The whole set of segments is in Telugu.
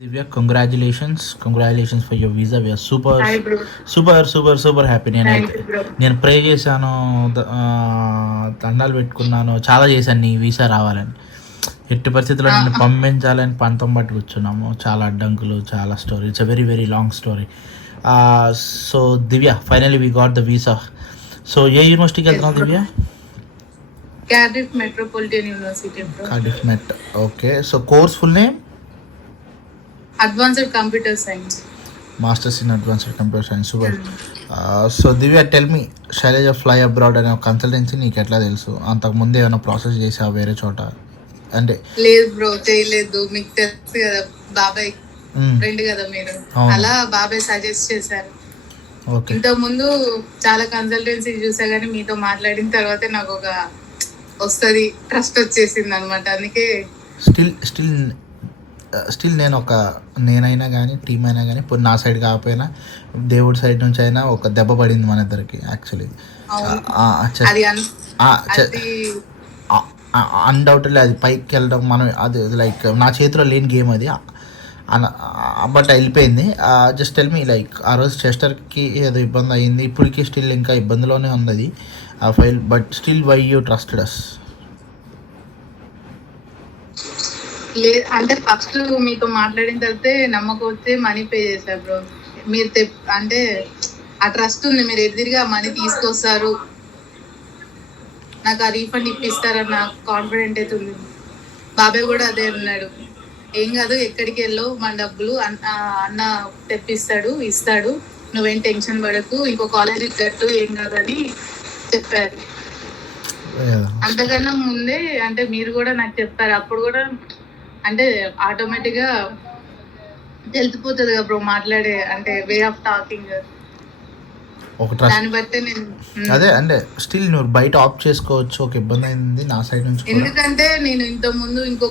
Divya, congratulations for your visa. We are hi bro. super happy. Thank you bro. నేను ప్రే చేశాను, దండాలు పెట్టుకున్నాను, చాలా చేశాను నీ వీసా రావాలని. ఎట్టి పరిస్థితుల్లో నేను పంపించాలని పంతం పట్టి కూర్చున్నాము. చాలా అడ్డంకులు, చాలా story. It's a very very long story. So Divya, finally we got the visa. So ఏ యూనివర్సిటీకి వెళ్తున్నావు Divya? Cardiff metropolitan university bro. Cardiff Met. Okay. So course full name? Advanced computer science. Masters in advanced computer science. Super. So Divya, tell me, Shailaja fly abroad అనే ఒక కన్సల్టెన్సీ నీకు ఎట్లా తెలుసు? అంతకుముందు ఏమైనా ప్రాసెస్ చేసావు వేరే చోట? అంటే లేదు బ్రో, చేయలేదు. మీకు తెలుసు కదా, బాబాయ్ ఫ్రెండ్ కదా మీరు, అలా బాబాయ్ సజెస్ట్ చేశారు. ఓకే. ఇంతకు ముందు చాలా కన్సల్టెన్సీ చూసా, కానీ మీతో మాట్లాడిన తర్వాతే నాకు ఒక వస్తుంది ట్రస్ట్ వచ్చేసింది అనమాట. అందుకే స్టిల్ నేనైనా కానీ టీం అయినా కానీ ఇప్పుడు నా సైడ్ కాకపోయినా దేవుడి సైడ్ నుంచి అయినా ఒక దెబ్బ పడింది మన ఇద్దరికి యాక్చువల్లీ. అన్డౌటెడ్లీ అది పైకి వెళ్ళడం మనం అది లైక్ నా చేతిలో లేని గేమ్ అది. బట్ వెళ్ళిపోయింది. జస్ట్ టెల్ మీ, లైక్ ఆ రోజు చెస్టర్కి ఏదో ఇబ్బంది అయ్యింది, ఇప్పటికీ స్టిల్ ఇంకా ఇబ్బందిలోనే ఉంది అది ఆ file. But still why you trusted us? లేదు అంటే ఫస్ట్ మీతో మాట్లాడిన తర్వాత నమ్మకం వస్తే మనీ పే చేశారు బ్రో. మీరు అంటే ఆ ట్రస్ట్ ఉంది, మీరు ఎదురుగా మనీ తీసుకొస్తారు, నాకు ఆ రీఫండ్ ఇప్పిస్తారన్న కాన్ఫిడెంట్ అయితే ఉంది. బాబాయ్ కూడా అదే అన్నాడు, ఏం కాదు ఎక్కడికి వెళ్ళవు, మన డబ్బులు అన్న తెప్పిస్తాడు, ఇస్తాడు, నువ్వేం టెన్షన్ పడకు, ఇంకో కాలేజీకి కట్టు, ఏం కాదని చెప్పారు. అంతకన్నా ముందే అంటే మీరు కూడా నాకు చెప్పారు, అప్పుడు కూడా అంటే ఆటోమేటిక్గా తెలిసిపోతుంది కదా బ్రో, మాట్లాడే అంటే వే ఆఫ్ టాకింగ్, దాన్ని బట్టి నేను అదే అంటే స్టిల్ నువ్వు బయట ఆప్ట్ చేసుకోవచ్చు. ఒక ఇబ్బంది అయింది నా సైడ్ నుంచి, ఎందుకంటే నేను ఇంత ముందు ఇంకో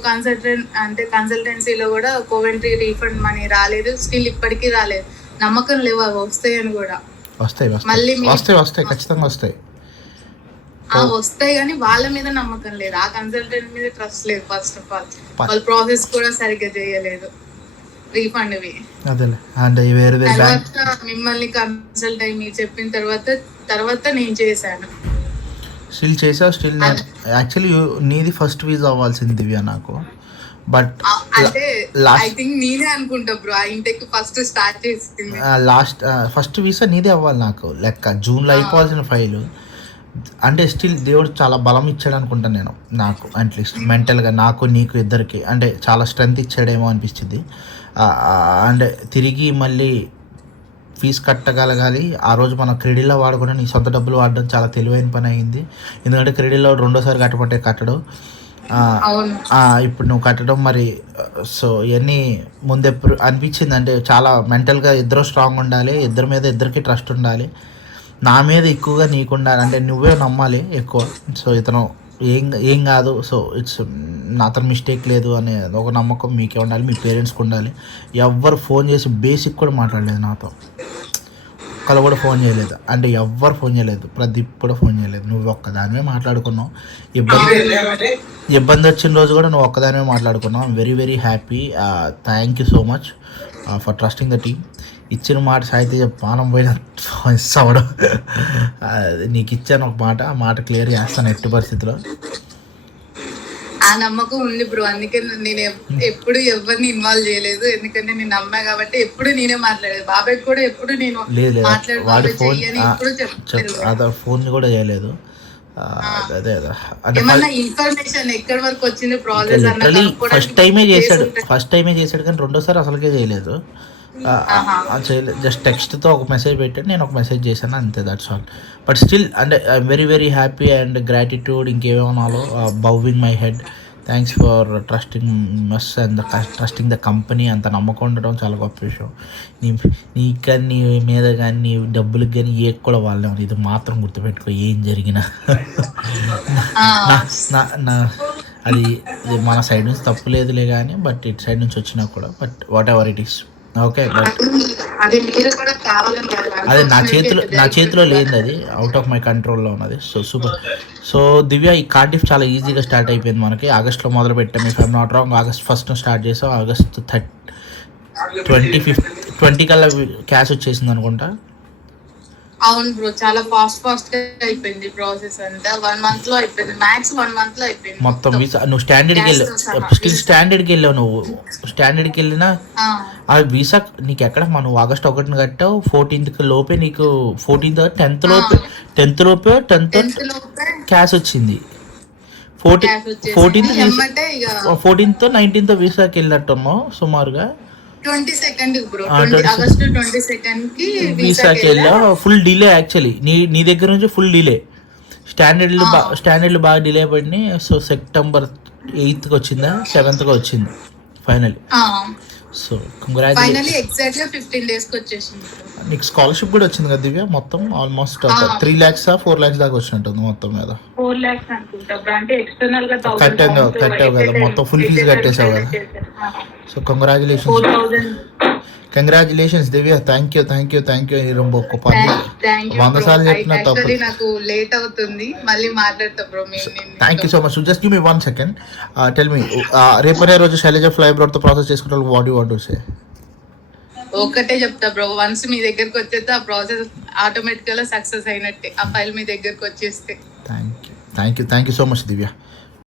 కన్సల్టెన్సీలో కూడా కోవెంట్రీ రీఫండ్ మనీ రాలేదు, స్టిల్ ఇప్పటికీ రాలేదు. నమ్మకం లేవు అవి వస్తాయని కూడా. వస్తాయి ఖచ్చితంగా వస్తాయి వస్తాయి కానీ వాళ్ళ మీద నమ్మకం లేదు, ఆ కన్సల్టెంట్ మీద ట్రస్ట్ లేదు. ఫస్ట్ ఆఫ్ ఆల్ వాళ్ళ ప్రాసెస్ కూడా సరిగ్గా చేయలేదు రీఫండ్ వి. తర్వాత మిమ్మల్ని కన్సల్ట్ అయ్యి మీరు చెప్పిన తర్వాత నేను చేశాను. స్టిల్ యాక్చువల్లీ నీది ఫస్ట్ వీసా అవ్వాల్సింది దివ్య నాకు. బట్ అంటే ఐ థింక్ నేనే అనుకుంటా బ్రో, ఆ ఇంటెక్ ఫస్ట్ స్టార్ట్ చేసింది. ఫస్ట్ వీసా నీదే అవ్వాలి నాకు లెక్క. జూన్లో అయిపోవాల్సిన ఫైల్. అంటే స్టిల్ దేవుడు చాలా బలం ఇచ్చాడు అనుకుంటాను నేను, నాకు అట్లీస్ట్ మెంటల్గా, నాకు నీకు ఇద్దరికి అంటే చాలా స్ట్రెంగ్త్ ఇచ్చాడేమో అనిపించింది. అంటే తిరిగి మళ్ళీ ఫీజు కట్టగలగాలి. ఆ రోజు మనం క్రెడిట్లో వాడుకుని నీ సొంత డబ్బులు వాడడం చాలా తెలివైన పని అయింది. ఎందుకంటే క్రెడిట్లో రెండోసారి కట్టడం ఇప్పుడు నువ్వు కట్టడం మరి. సో ఇవన్నీ ముందెప్పుడు అనిపించింది అంటే చాలా మెంటల్గా ఇద్దరు స్ట్రాంగ్ ఉండాలి, ఇద్దరి మీద ఇద్దరికి ట్రస్ట్ ఉండాలి, నా మీద ఎక్కువగా నీకు ఉండాలి, అంటే నువ్వే నమ్మాలి ఎక్కువ. సో ఇతను ఏం కాదు, సో ఇట్స్ అతను మిస్టేక్ లేదు అనే ఒక నమ్మకం మీకే ఉండాలి, మీ పేరెంట్స్కి ఉండాలి. ఎవ్వరు ఫోన్ చేసి బేసిక్ కూడా మాట్లాడలేదు నాతో, ఒక్కళ్ళు కూడా ఫోన్ చేయలేదు. అంటే ఎవ్వరు ఫోన్ చేయలేదు, ప్రదీప్ కూడా ఫోన్ చేయలేదు. నువ్వు ఒక్కదానివే మాట్లాడుకున్నావు. ఇబ్బంది వచ్చిన రోజు కూడా నువ్వు ఒక్కదానివే మాట్లాడుకున్నావు. I'm very very happy. Thank you so much for trusting the team. ఇచ్చిన మాట సాయితేజ పానం పోయిన ఇస్తాడు. నీకు ఇచ్చాను ఒక మాట, ఆ మాట క్లియర్ చేస్తాను ఎట్టి పరిస్థితిలో. ఆ నమ్మకం ఉంది బ్రో, అందుకే నేను ఎప్పుడు ఎవరిని ఇన్వాల్వ్ చేయలేదు, ఎందుకంటే నేను నమ్మా కాబట్టి ఎప్పుడు నేనే మాట్లాడేది. బాబాయ్ కూడా ఎప్పుడు నేను వాడి ఫోన్ కూడా చేయలేదు. అదే ఇన్ఫర్మేషన్ ఎక్కడి వరకు వచ్చింది ప్రాసెస్ ఫస్ట్ టైమే చేశాడు కానీ రెండోసారి అసలుకే చేయలేదు. జస్ట్ టెక్స్ట్తో ఒక మెసేజ్ పెట్టాడు, నేను ఒక మెసేజ్ చేశాను, అంతే, దట్స్ ఆల్. బట్ స్టిల్ అంటే I'm very very happy and gratitude, ఇంకేమన్నాలో bow in my head. Thanks for trusting us and trusting the company. అంత నమ్మకం ఉండడం చాలా గొప్ప విషయం. నీ కానీ నీ మీద కానీ నీ డబ్బులకు కానీ ఏ కూడా వాళ్ళేమో, ఇది మాత్రం గుర్తుపెట్టుకో, ఏం జరిగినా అది మన సైడ్ నుంచి తప్పు లేదులే కానీ, బట్ ఇటు సైడ్ నుంచి వచ్చినా కూడా, but what ever it is okay. అదే నా చేతిలో లేదు, అది అవుట్ ఆఫ్ మై కంట్రోల్లో ఉన్నది. So super. సో దివ్య, ఈ కార్డిఫ్ చాలా ఈజీగా స్టార్ట్ అయిపోయింది మనకి. ఆగస్ట్లో మొదలు పెట్టాము, if I'm not wrong. August 1 start చేసాం, ఆగస్ట్ 20 కల్లా క్యాష్ వచ్చేసింది అనుకుంటా. అవును బ్రో, చాలా ఫాస్ట్ గా అయిపోయింది ప్రాసెస్ అంతా. 1 month లో అయిపోయింది, మ్యాక్స్ 1 month లో అయిపోయింది మొత్తం వీసా. నువ్వు స్టాండర్డ్కి వెళ్ళావు, స్టిల్ స్టాండర్డ్కి వెళ్ళావు. నువ్వు స్టాండర్డ్కి వెళ్ళినా ఆ వీసా నీకు ఎక్కడ, మనం ఆగస్ట్ 1 కట్టావు, 14th లోపే నీకు 10th లోపే 10th క్యాష్ వచ్చింది. 14th 19th వీసాకి వెళ్ళినట్టున్నావు సుమారుగా. 22nd బ్రో, ఆగస్ట్ 22nd కి వీసాకి వెళ్ళా. ఫుల్ డిలే యాక్చువల్లీ, నీ దగ్గర నుంచి ఫుల్ డిలే. స్టాండర్డ్లు బాగా డిలే పడినాయి. సో September 8th వచ్చిందా 7th వచ్చింది ఫైనల్. సో ఫైనల్లీ ఎగ్జాక్ట్ గా 15 days కి వచ్చేసింది. నీకు స్కాలర్షిప్ కూడా వచ్చింది కదా దివ్య, మొత్తం ఆల్మోస్ట్ 3 lakhs 4 lakhs దాకా వచ్చినట్టుంది మొత్తం మీద. 4 lakhs అనుకుంటా బ్రో, అంటే ఎక్స్టర్నల్ గా కట్టావు కదా, మొత్తం ఫుల్ ఫీజు కట్టేసావు కదా. So congratulations Divya. Thank you ఒక 100 సార్లు చెప్పిన తప్పు. నాకు లేట్ అవుతుంది, మళ్ళీ మాట్లాడతా bro. Thank you so much. Just give me 1 second. Tell me, రేపనే రోజు శైలజ ఫ్లైబ్రోడ్ తో ప్రాసెస్ చేసుకుంటే what you want to say? ఒకటే చెప్తా బ్రో, వన్స్ మీ దగ్గరకు వచ్చేస్తే ఆ ప్రాసెస్ ఆటోమేటిక్ గా సక్సెస్ అయినట్టే. ఆ ఫైల్ మీ దగ్గరకు వచ్చేస్తే. Thank you so much Divya.